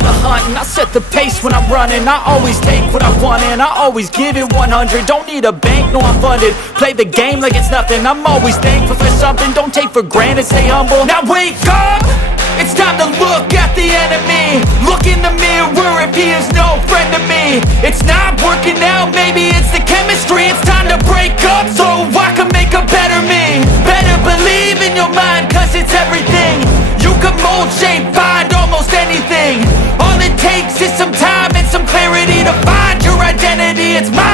in the hunt, and I set the pace when I'm running. I always take what I want and I always give it 100. Don't need a bank, no I'm funded. Play the game like it's nothing. I'm always thankful for something. Don't take for granted, stay humble. Now wake up! It's time to look at the enemy. Look in the mirror if he is no friend to me. It's not working out, maybe it's the chemistry. It's time to break up so I can make a better me. Better believe in your mind, cause it's everything. You can mold, shape, find almost anything. All it takes is some time and some clarity to find your identity. It's my